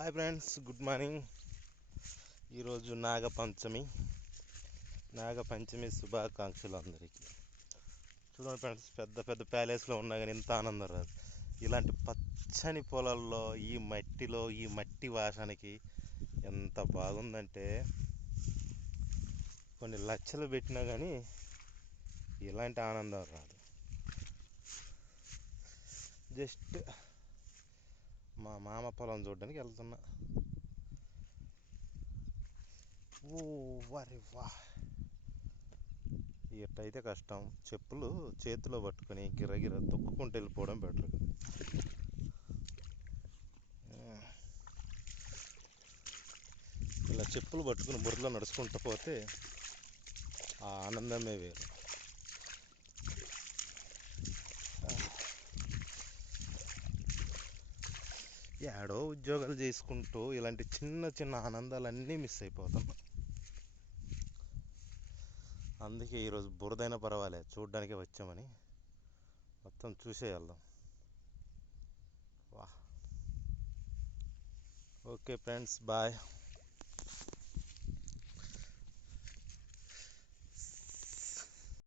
Hi friends, good morning. ఈరోజు నాగపంచమి శుభాకాంక్షలు అందరికీ. చూడండి ఫ్రెండ్స్, పెద్ద పెద్ద ప్యాలెస్లో ఉన్నా కానీ ఇంత ఆనందం రాదు. ఇలాంటి పచ్చని పొలాల్లో ఈ మట్టిలో ఈ మట్టి వాసనకి ఎంత బాగుందంటే కొన్ని లక్షలు పెట్టినా కానీ ఇలాంటి ఆనందం రాదు. జస్ట్ మా మామ పొలం చూడడానికి వెళ్తున్నా. ఓ వారి వా, ఇట్టయితే కష్టం. చెప్పులు చేతిలో పట్టుకొని గిరగిర తొక్కుకుంటూ వెళ్ళిపోవడం బెటర్. ఇలా చెప్పులు పట్టుకుని బుర్రలో నడుచుకుంటూ పోతే ఆ ఆనందమే వేరు. ఏడో ఉద్యోగాలు చేసుకుంటూ ఇలాంటి చిన్న చిన్న ఆనందాలన్నీ మిస్ అయిపోతున్నాం. అందుకే ఈరోజు బురదైనా పర్వాలేదు, చూడ్డానికే వచ్చామని మొత్తం చూసే వెళ్దాం. వా, ఓకే ఫ్రెండ్స్, బాయ్.